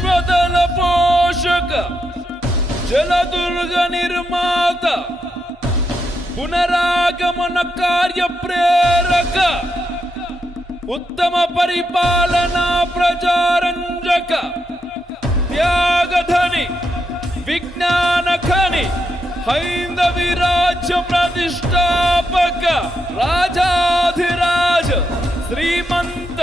విశ్వదల పోషక జలదుర్గ నిర్మాత పునరాగమన కార్య ప్రేరక ఉత్తమ పరిపాలనా ప్రజారంజక త్యాగధని విజ్ఞాన ఖని హైందవి రాజ్య ప్రతిష్టాపక రాజాధిరాజ శ్రీమంత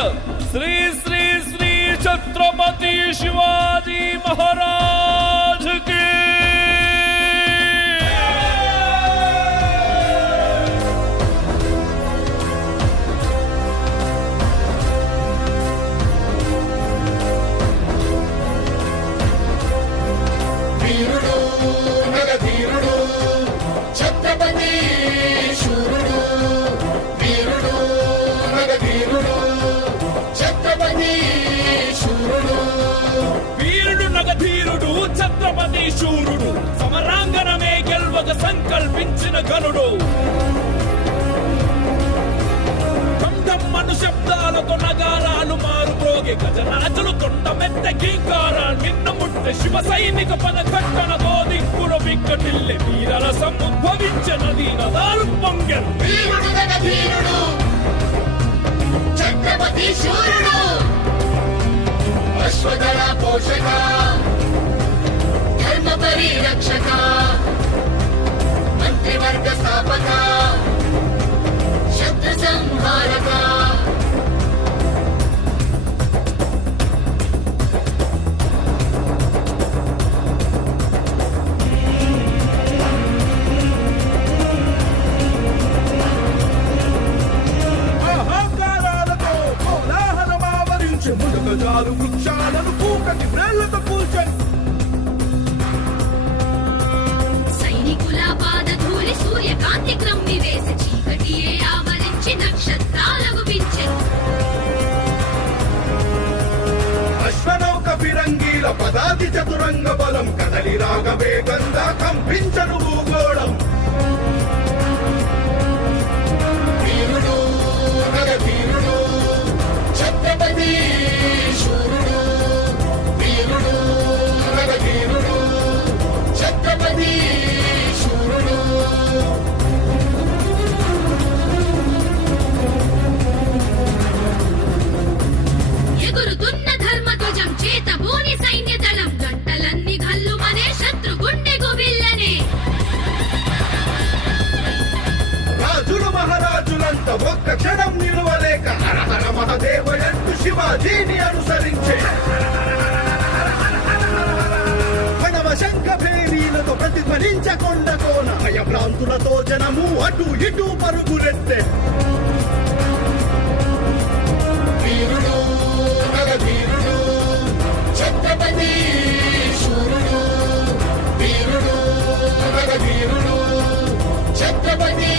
శ్రీ శ్రీ శ్రీ ఛత్రపతి శివాజీ మహారాజ్ కి ఛత్రపతి శూరుడు సమరాంగణమే గెల్వక సంకల్పించిన గనుడు ధమ్మను శబ్దాలతో నగారాలు మారుప్రోగే గజరాజులు తొండమెత్త గీకారాలు నిన్న ముట్ట శివ సైనిక పద కట్టనతో దిక్కుడు విక్కటిల్లె వీరరసం ఉద్భవించిన దీనదారు పొంగెను ఛత్రపతి శూరుడు అశ్వదళ పోషక ధర్మ పరిరక్షక మంత్రివర్గ స్థాపక శత్రు సంహారక అహంకారాలతో కోలాహలమావరించి ముడుగజాలు వృక్షాలను పూకటి వ్రేళ్లతో కూల్చని పాదధూళి సూర్యకాంతి క్రమ్మి వేసి చీకటియే ఆవరించి నక్షత్రాలకు పించెను అశ్వనౌక ఫిరంగీల పదాతి చతురంగ బలం కదలి రాగవేగంగా కంపించను భూగోళం వీరుడు నగధీరుడు ఛత్రపతి శూరుడు వీరుడు నగధీరుడు ఛత్రపతి ఎగురుతున్న ధర్మధ్వజం చేత బోని సైన్య దళం గంటలన్నీ గల్లుమనే శత్రు గుండె గుబిల్లనే రాజులు మహారాజులంతా ఒక్క క్షణం నిలువలేక హర హర మహదేవయంతు శివాజీని అనుసరించే కణవ శంఖ భేరీలతో ప్రతిధ్వనించకొండ కోన భయభ్రాంతులతో జనము అటు ఇటు పరుగులెత్తే వీరుడు నగధీరుడు ఛత్రపతి శూరుడు వీరుడు నగధీరుడు ఛత్రపతి